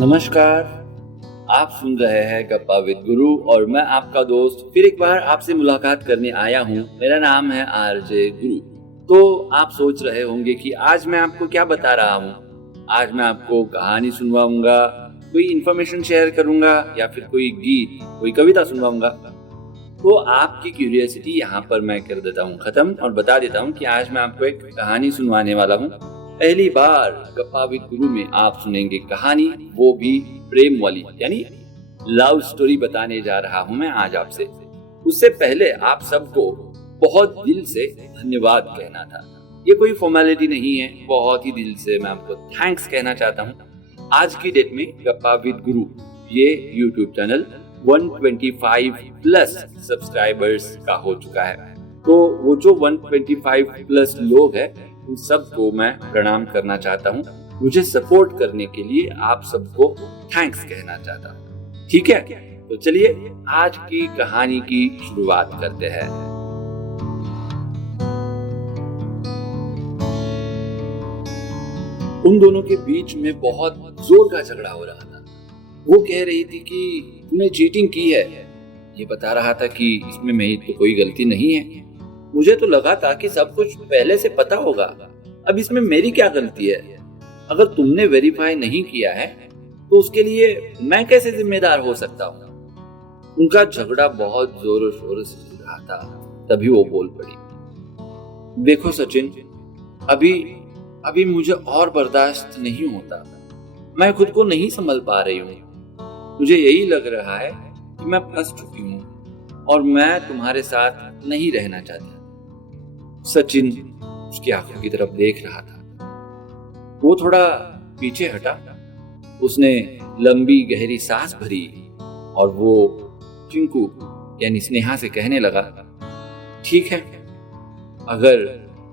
नमस्कार। आप सुन रहे हैं गप्पा विद गुरु और मैं आपका दोस्त फिर एक बार आपसे मुलाकात करने आया हूँ। मेरा नाम है आरजे गुरु। तो आप सोच रहे होंगे कि आज मैं आपको क्या बता रहा हूँ। आज मैं आपको कहानी सुनवाऊंगा, कोई इन्फॉर्मेशन शेयर करूंगा या फिर कोई गीत, कोई कविता सुनवाऊंगा। तो आपकी क्यूरियोसिटी यहाँ पर मैं कर देता हूँ खत्म और बता देता हूँ कि आज मैं आपको एक कहानी सुनवाने वाला हूँ। पहली बार गप्पा विद गुरु में आप सुनेंगे कहानी, वो भी प्रेम वाली, यानी लव स्टोरी बताने जा रहा हूँ मैं आज आपसे। उससे पहले आप सबको बहुत दिल से धन्यवाद कहना था। ये कोई फॉर्मेलिटी नहीं है, बहुत ही दिल से मैं आपको थैंक्स कहना चाहता हूँ। आज की डेट में गप्पा विद गुरु ये यूट्यूब चैनल 125 प्लस सब्सक्राइबर्स का हो चुका है। तो वो जो 125 प्लस लोग हैं उन सबको मैं प्रणाम करना चाहता हूँ। मुझे सपोर्ट करने के लिए आप सबको थैंक्स कहना चाहता हूँ, ठीक है? तो चलिए आज की कहानी की शुरुआत करते हैं। उन दोनों के बीच में बहुत जोर का झगड़ा हो रहा था। वो कह रही थी कि तूने चीटिंग की है, ये बता रहा था कि इसमें मेरी तो कोई गलती नहीं है। मुझे तो लगा था कि सब कुछ पहले से पता होगा, अब इसमें मेरी क्या गलती है? अगर तुमने वेरीफाई नहीं किया है तो उसके लिए मैं कैसे जिम्मेदार हो सकता हूँ? उनका झगड़ा बहुत जोरों शोरों से चल रहा था। तभी वो बोल पड़ी, देखो सचिन, अभी मुझे और बर्दाश्त नहीं होता। मैं खुद को नहीं संभल पा रही हूँ। मुझे यही लग रहा है कि मैं फंस चुकी हूँ और मैं तुम्हारे साथ नहीं रहना चाहता। सचिन उसकी आंखों की तरफ देख रहा था। वो थोड़ा पीछे हटा, उसने लंबी गहरी सांस भरी और वो चिंकू यानी स्नेहा से कहने लगा, ठीक है, अगर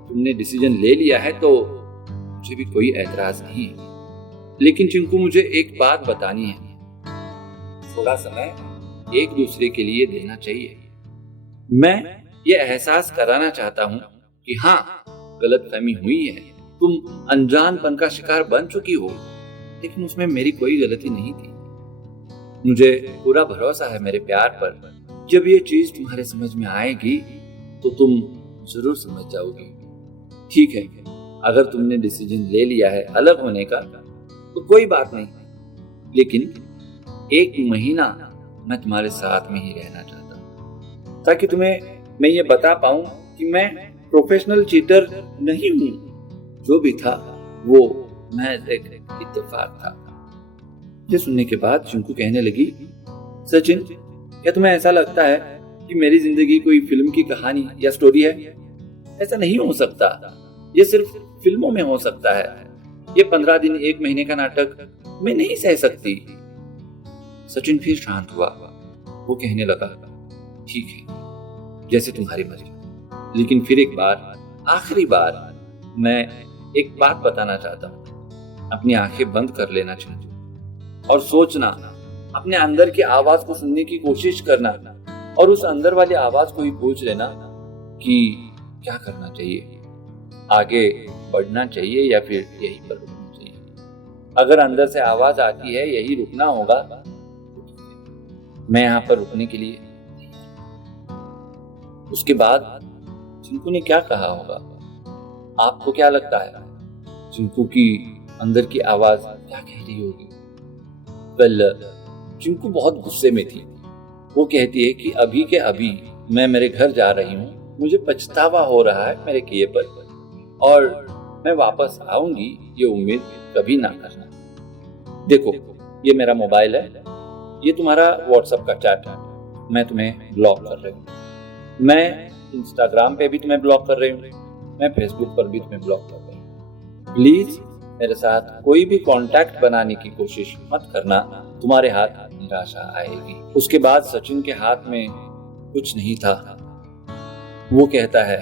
तुमने डिसीजन ले लिया है तो मुझे भी कोई एतराज नहीं है, लेकिन चिंकू मुझे एक बात बतानी है। थोड़ा समय एक दूसरे के लिए देना चाहिए। मैं ये एहसास कराना चाहता हूँ कि हाँ, गलतफहमी हुई है, तुम अनजानपन का शिकार बन चुकी हो, लेकिन उसमें मेरी कोई गलती नहीं थी। मुझे पूरा भरोसा है मेरे प्यार पर। जब ये चीज तुम्हारे समझ में आएगी तो तुम जरूर समझ जाओगी। ठीक है, अगर तुमने डिसीजन ले लिया है अलग होने का तो कोई बात नहीं, लेकिन 1 महीना मैं तुम्हारे साथ में ही रहना चाहता हूँ, ताकि तुम्हें मैं ये बता पाऊं कि मैं प्रोफेशनल चीटर नहीं हूँ। जो भी था वो महज एक इत्तेफाक था। ये सुनने के बाद चिंकू कहने लगी, सचिन, क्या तुम्हें ऐसा लगता है कि मेरी जिंदगी कोई फिल्म की कहानी या स्टोरी है? ऐसा नहीं हो सकता। ये सिर्फ फिल्मों में हो सकता है। ये 15 दिन 1 महीने का नाटक मैं नहीं सह सकती। सचिन फिर शांत हुआ। वो कहने लगा, ठीक है, जैसे तुम्हारी मर्जी, लेकिन फिर एक बार, आखिरी बार मैं एक बात बताना चाहता हूँ। अपनी आंखें बंद कर लेना चाहिए और सोचना, अपने अंदर की आवाज को सुनने की कोशिश करना और उस अंदर वाली आवाज को ही पूछ लेना कि क्या करना चाहिए, आगे बढ़ना चाहिए या फिर यहीं पर रुकना चाहिए। अगर अंदर से आवाज आती है यही रुकना होगा, मैं यहाँ पर रुकने के लिए। उसके बाद चिंकू ने क्या कहा होगा? आपको क्या लगता है चिंकू की अंदर की आवाज क्या कह रही होगी? चिंकू बहुत गुस्से में थी। वो कहती है कि अभी के अभी मैं मेरे घर जा रही हूँ, मुझे पछतावा हो रहा है मेरे किए पर, और मैं वापस आऊंगी ये उम्मीद कभी ना करना। देखो, ये मेरा मोबाइल है, ये तुम्हारा व्हाट्सएप का चैट है, मैं तुम्हें ब्लॉक कर रही हूँ। मैं इंस्टाग्राम पे भी तुम्हें ब्लॉक कर रही हूँ, मैं फेसबुक पर भी तुम्हें ब्लॉक कर रही हूँ। प्लीज मेरे साथ कोई भी कांटेक्ट बनाने की कोशिश मत करना, तुम्हारे हाथ निराशा आएगी। उसके बाद सचिन के हाथ में कुछ नहीं था। वो कहता है,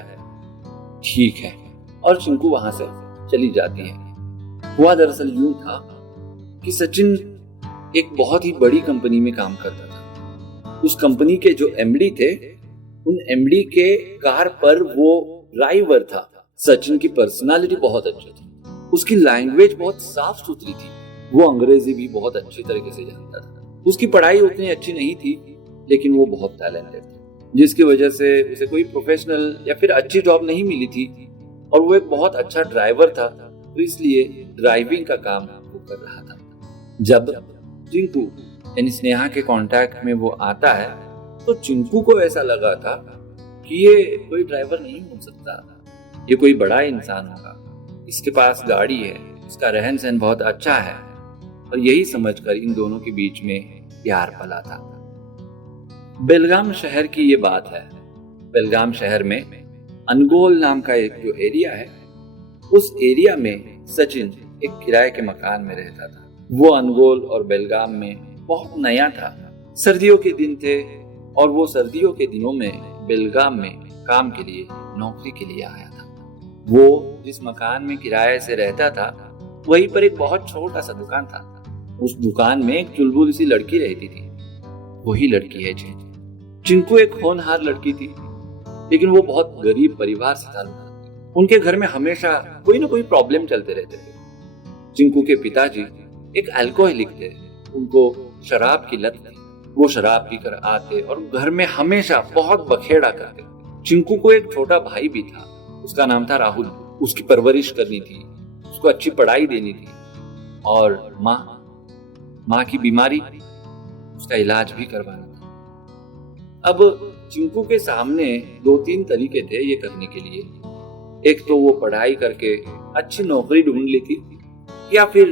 ठीक है, और चिंकू वहां से चली जाती है। हुआ दरअसल यूं था कि सचिन एक बहुत ही बड़ी कंपनी में काम करता था। उस कंपनी के जो एमडी थे, उन एमडी के कार पर वो ड्राइवर था। सचिन की पर्सनालिटी बहुत अच्छी थी, उसकी लैंग्वेज बहुत साफ सुथरी थी। वो अंग्रेजी भी बहुत अच्छी तरीके से जानता था। उसकी पढ़ाई उतनी अच्छी नहीं थी, लेकिन वो बहुत टैलेंटेड था, जिसकी वजह से उसे कोई प्रोफेशनल या फिर अच्छी जॉब नहीं मिली थी। और वो एक बहुत अच्छा ड्राइवर था, तो इसलिए ड्राइविंग का काम वो कर रहा था। जब चिंकू यानी स्नेहा के कांटेक्ट में वो आता है, तो चिंकू को ऐसा लगा था कि ये कोई ड्राइवर नहीं हो सकता, ये कोई बड़ा इंसान होगा, इसके पास गाड़ी है, इसका रहन सहन बहुत अच्छा है। और यही समझकर इन दोनों के बीच में प्यार पला था। बेलगाम शहर की ये बात है। बेलगाम शहर में अनगोल नाम का एक जो एरिया है, उस एरिया में सचिन एक किराए के मकान में रहता था। वो अनगोल और बेलगाम में बहुत नया था। सर्दियों के दिन थे और वो सर्दियों के दिनों में बेलगाम में काम के लिए, नौकरी के लिए आया था। वो जिस मकान में किराए से रहता था, वहीं पर एक बहुत छोटा सा दुकान था। उस दुकान में एक चुलबुल सी लड़की रहती थी। वही लड़की है चिंकू। चिंकू एक होनहार लड़की थी, लेकिन वो बहुत गरीब परिवार से ताल्लुक। उनके घर में हमेशा कोई ना कोई प्रॉब्लम चलते रहते थे। चिंकू के पिताजी एक अल्कोहलिक थे, उनको शराब की लत थी। वो शराब पीकर आते और घर में हमेशा बहुत बखेड़ा करते। चिंकू को एक छोटा भाई भी था, उसका नाम था राहुल। उसकी परवरिश करनी थी, उसको अच्छी पढ़ाई देनी थी, और माँ की बीमारी, उसका इलाज भी करवाना था। अब चिंकू के सामने 2-3 तरीके थे ये करने के लिए। एक तो वो पढ़ाई करके अच्छी नौकरी ढूंढ लेती, या फिर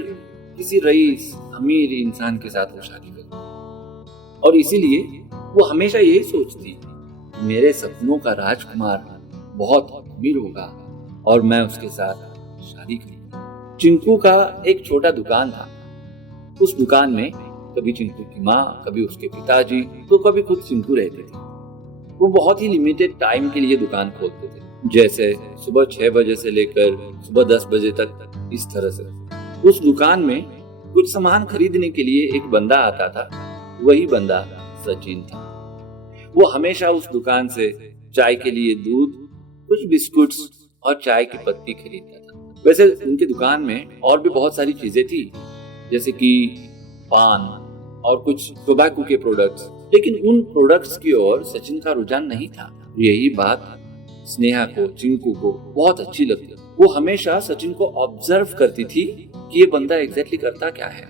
किसी रईस अमीर इंसान के साथ वो शादी करती। और इसीलिए वो हमेशा यही सोचती, मेरे सपनों का राजकुमार बहुत अमीर होगा और मैं उसके साथ शादी करूंगा। चिंकू का एक छोटा दुकान था। उस दुकान में कभी चिंकू की माँ, कभी उसके पिताजी, तो कभी खुद चिंकू रहते थे। वो बहुत ही लिमिटेड टाइम के लिए दुकान खोलते थे, जैसे सुबह 6 बजे से लेकर सुबह 10 बजे तक, इस तरह से। उस दुकान में कुछ सामान खरीदने के लिए एक बंदा आता था, वही बंदा सचिन था। वो हमेशा उस दुकान से चाय के लिए दूध, कुछ बिस्कुट्स और चाय की पत्ती खरीदता था। वैसे उनकी दुकान में और भी बहुत सारी चीजें थी, जैसे कि पान और कुछ टोबैको के प्रोडक्ट्स, लेकिन उन प्रोडक्ट्स की ओर सचिन का रुझान नहीं था। यही बात स्नेहा को, चिंकू को बहुत अच्छी लगती। वो हमेशा सचिन को ऑब्जर्व करती थी कि ये बंदा एग्जैक्टली करता क्या है,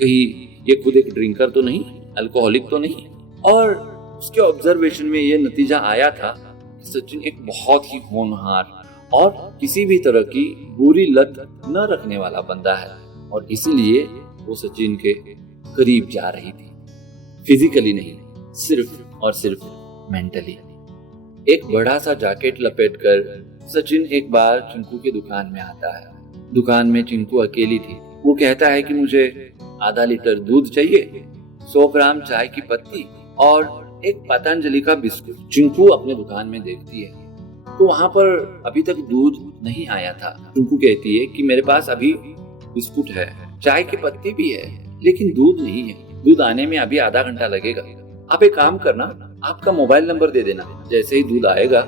कहीं ये खुद एक ड्रिंकर तो नहीं, अल्कोहलिक तो नहीं। और उसके ऑब्जर्वेशन में ये नतीजा आया था कि सचिन एक बहुत ही होनहार और किसी भी तरह की बुरी लत न रखने वाला बंदा है, और इसीलिए वो सचिन के करीब जा रही थी। फिजिकली नहीं, सिर्फ और सिर्फ मेंटली। एक बड़ा सा जैकेट लपेटकर सचिन एक बार चिंकू की दुकान में आता है। दुकान में चिंकू अकेली थी। वो कहता है कि मुझे आधा लीटर दूध चाहिए, 100 ग्राम चाय की पत्ती और एक पतंजलि का बिस्कुट। चिंकू अपने दुकान में देखती है तो वहां पर अभी तक दूध नहीं आया था। चिंकू कहती है कि मेरे पास अभी बिस्कुट है, चाय की पत्ती भी है, लेकिन दूध नहीं है। दूध आने में अभी आधा घंटा लगेगा। आप एक काम करना, आपका मोबाइल नंबर दे देना, जैसे ही दूध आएगा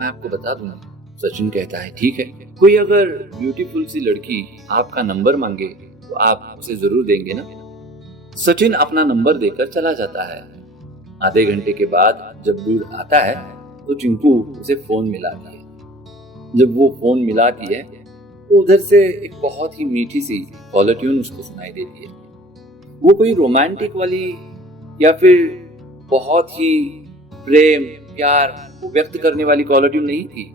मैं आपको बता दूंगा। सचिन कहता है ठीक है। कोई अगर ब्यूटीफुल सी लड़की आपका नंबर मांगे तो आप उसे जरूर देंगे ना। सचिन अपना नंबर देकर चला जाता है। आधे घंटे के बाद जब दूध आता है तो चिंकू उसे फोन मिलाती है। जब वो फोन मिलाती है तो उधर से एक बहुत ही मीठी सी कॉलर ट्यून उसको सुनाई देती है। वो कोई रोमांटिक वाली या फिर बहुत ही प्रेम प्यार को व्यक्त करने वाली कॉलर ट्यून नहीं थी,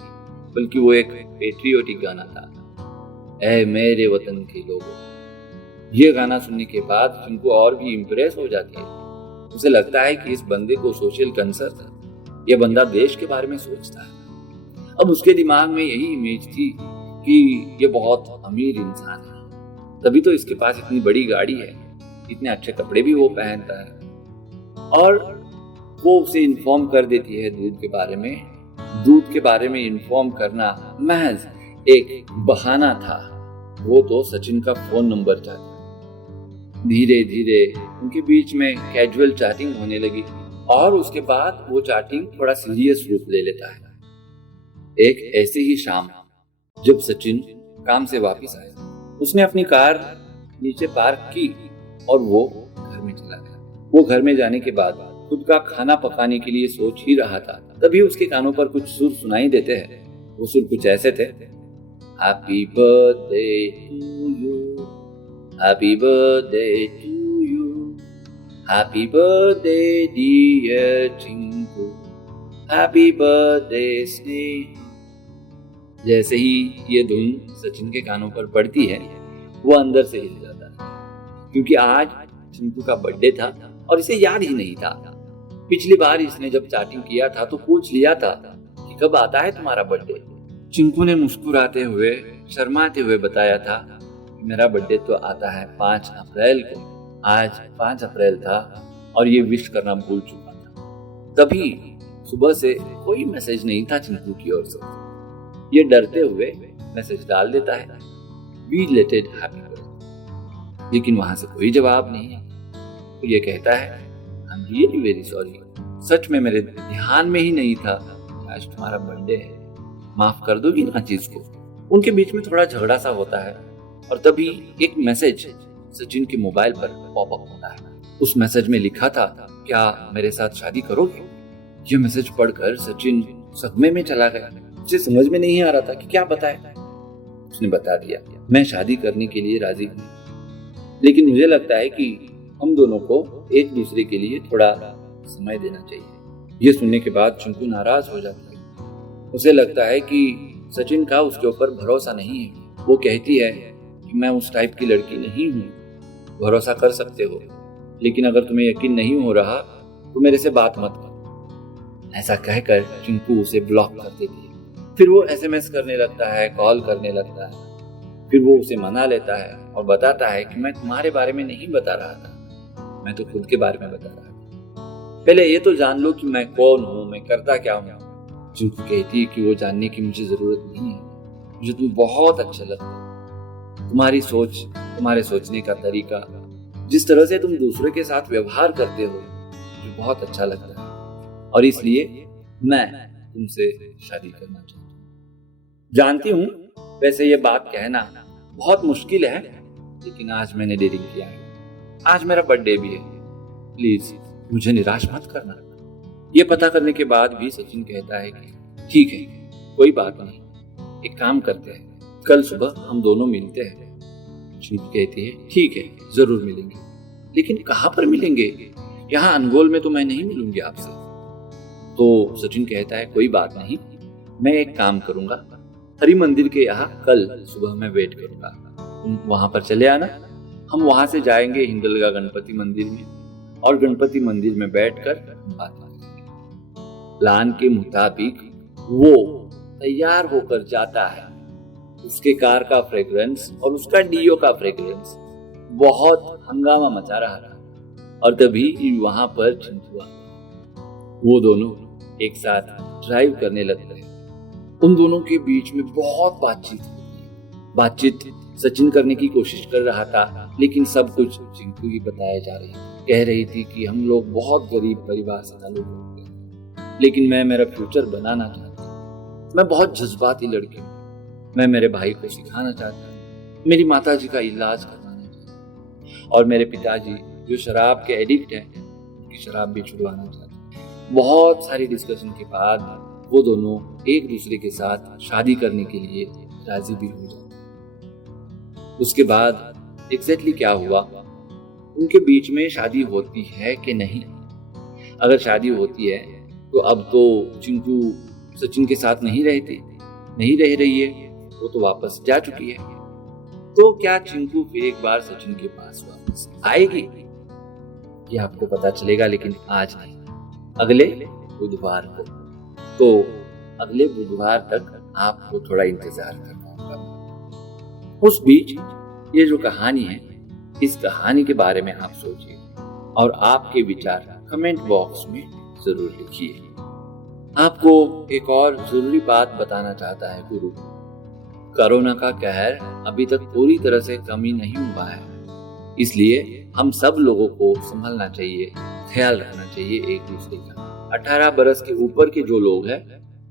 बल्कि वो एक पेट्रियोटिक गाना था, ऐ मेरे वतन के लोगों। ये गाना सुनने के बाद चिंकू और भी इम्प्रेस हो जाती है। उसे लगता है कि इस बंदे को सोशल कंसर्न है, ये बंदा देश के बारे में सोचता है। अब उसके दिमाग में यही इमेज थी कि ये बहुत अमीर इंसान है, तभी तो इसके पास इतनी बड़ी गाड़ी है, इतने अच्छे कपड़े भी वो पहनता है। और वो उसे इन्फॉर्म कर देती है दूध के बारे में। दूध के बारे में इन्फॉर्म करना महज एक बहाना था, वो तो सचिन का फोन नंबर था। धीरे धीरे उनके बीच में कैजुअल चैटिंग होने लगी और उसके बाद वो चैटिंग थोड़ा सीरियस रूप ले लेता है। एक ऐसी ही शाम जब सचिन काम से वापस आया, उसने अपनी कार नीचे पार्क की और वो घर में चला गया। वो घर में जाने के बाद खुद का खाना पकाने के लिए सोच ही रहा था, तभी उसके कानों पर कुछ सुर सुनाई देते हैं। वो सुर कुछ ऐसे थे, happy birthday to you, happy birthday to you, happy birthday dear Chinku, happy birthday Sneh. जैसे ही ये धुन सचिन के कानों पर पड़ती है, वो अंदर से हिल जाता है, क्योंकि आज चिंकू का बर्थडे था और इसे याद ही नहीं था। पिछली बार इसने जब चैटिंग किया था तो पूछ लिया था कि कब आता है तुम्हारा बर्थडे। चिंकू ने मुस्कुराते हुए, शर्माते हुए बताया था कि मेरा बर्थडे तो आता है 5 अप्रैल को। आज 5 अप्रैल था और ये विश करना भूल चुका था। तभी सुबह से कोई मैसेज नहीं था चिंकू की ओर से। ये डरते हुए मैसेज डाल देता है, बिलेटेड हैप्पी बर्थडे, लेकिन वहां से कोई जवाब नहीं है। तो ये कहता है, I am really very sorry, सच में मेरे ध्यान में ही नहीं था आज तुम्हारा बर्थडे है, माफ कर दोगी ना चीज को। उनके बीच में थोड़ा झगड़ा सा होता है और तभी एक मैसेज सचिन के मोबाइल पर पॉपअप होता है। उस मैसेज में लिखा था, क्या मेरे साथ शादी करोगे? यह मैसेज पढ़कर सचिन सदमे में चला गया। उसे समझ में नहीं आ रहा था कि क्या बताए। उसने बता दिया, मैं शादी करने के लिए राजी हूँ, लेकिन मुझे लगता है कि हम दोनों को एक दूसरे के लिए थोड़ा समय देना चाहिए। ये सुनने के बाद चिंकू नाराज हो जाता है। उसे लगता है कि सचिन का उसके ऊपर भरोसा नहीं है। वो कहती है कि मैं उस टाइप की लड़की नहीं हूँ, भरोसा कर सकते हो, लेकिन अगर तुम्हें यकीन नहीं हो रहा तो मेरे से बात मत करो। ऐसा कहकर चिंकू उसे ब्लॉक कर देती है। फिर वो एसएमएस करने लगता है, कॉल करने लगता है। फिर वो उसे मना लेता है और बताता है कि मैं तुम्हारे बारे में नहीं बता रहा था, मैं तो खुद के बारे में बता रहा था। पहले ये तो जान लो कि मैं कौन हूँ, मैं करता क्या हूँ। चिंकू कहती है कि वो जानने की मुझे जरूरत नहीं है, मुझे तुम बहुत अच्छे लगते हो। तुम्हारी सोच, तुम्हारे सोचने का तरीका, जिस तरह से तुम दूसरे के साथ व्यवहार करते हो, मुझे बहुत अच्छा लगता है और इसलिए मैं तुमसे शादी करना चाहता हूँ। जानती हूँ वैसे ये बात कहना बहुत मुश्किल है, लेकिन आज मैंने डेटिंग किया है, आज मेरा बर्थडे भी है, प्लीज मुझे निराश मत करना। ये पता करने के बाद भी सचिन कहता है कि ठीक है, कोई बात नहीं, एक काम करते हैं, कल सुबह हम दोनों मिलते हैं। चिंकू कहती है, ठीक है, जरूर मिलेंगे, लेकिन कहाँ पर मिलेंगे? यहाँ अनगोल में तो मैं नहीं मिलूंगी आपसे। तो सचिन कहता है, कोई बात नहीं, मैं एक काम करूंगा, हरि मंदिर के यहाँ कल सुबह मैं वेट करूंगा, तुम वहां पर चले आना। हम वहां से जाएंगे हिंगलगा गणपति मंदिर में और गणपति मंदिर में बैठकर बात करेंगे। प्लान के मुताबिक वो तैयार होकर जाता है। उसके कार का फ्रेग्रेंस और उसका डीओ का फ्रेग्रेंस बहुत हंगामा मचा रहा था और तभी वहां पर चिंकू आता है। वो दोनों एक साथ ड्राइव करने लगते हैं। उन दोनों के बीच में बहुत बातचीत होती है। बातचीत सचिन करने की कोशिश कर रहा था, लेकिन सब कुछ चिंकू ही बताया जा रही थी। कह रही थी कि हम लोग बहुत गरीब परिवार से ताल्लुक रखते हैं, लेकिन मैं मेरा फ्यूचर बनाना चाहती हूँ। मैं बहुत जज्बाती लड़की हूँ, मैं मेरे भाई को सिखाना चाहती हूँ, मेरी माताजी का इलाज करवाना चाहती हूँ और मेरे पिताजी जो शराब के एडिक्ट हैं, उनकी शराब भी छुड़वाना चाहती हूँ। बहुत सारी डिस्कशन के बाद वो दोनों एक दूसरे के साथ शादी करने के लिए राजी भी हो जाते। उसके बाद एग्जैक्टली क्या हुआ, उनके बीच में शादी होती है कि नहीं? अगर शादी होती है तो अब तो चिंकू सचिन के साथ नहीं रह रही है, वो तो वापस जा चुकी है। तो क्या चिंकू फिर एक बार सचिन के पास वापस आएगी? ये आपको पता चलेगा, लेकिन आज नहीं, अगले बुधवार को। तो अगले बुधवार तक आपको थोड़ा इंतजार करना होगा। उस बीच ये जो कहानी है, इस कहानी के बारे में आप सोचिए और आपके विचार कमेंट बॉक्स में जरूर लिखिए। आपको एक और जरूरी बात बताना चाहता है गुरु, कोरोना का कहर अभी तक पूरी तरह से कम ही नहीं हुआ है, इसलिए हम सब लोगों को संभलना चाहिए, ख्याल रखना चाहिए एक दूसरे का। 18 बरस के ऊपर के जो लोग हैं,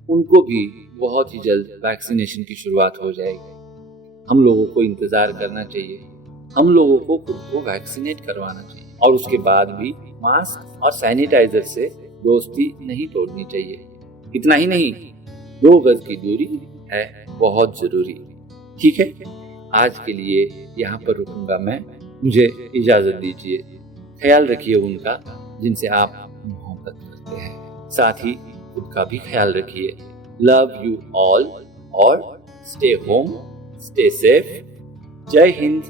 उनको भी बहुत ही जल्द वैक्सीनेशन की शुरुआत हो जाएगी। हम लोगों को इंतजार करना चाहिए हम लोगों को खुद को वैक्सीनेट करवाना चाहिए और उसके बाद भी मास्क और सैनिटाइजर से दोस्ती नहीं तोड़नी चाहिए। इतना ही नहीं, 2 गज की दूरी है बहुत जरूरी। ठीक है, आज के लिए यहाँ पर रुकूंगा मैं। मुझे इजाजत दीजिए। ख्याल रखिए उनका जिनसे आप मोहब्बत करते हैं, साथ ही खुद का भी ख्याल रखिए। लव यू ऑल और स्टे होम, स्टे सेफ। जय हिंद।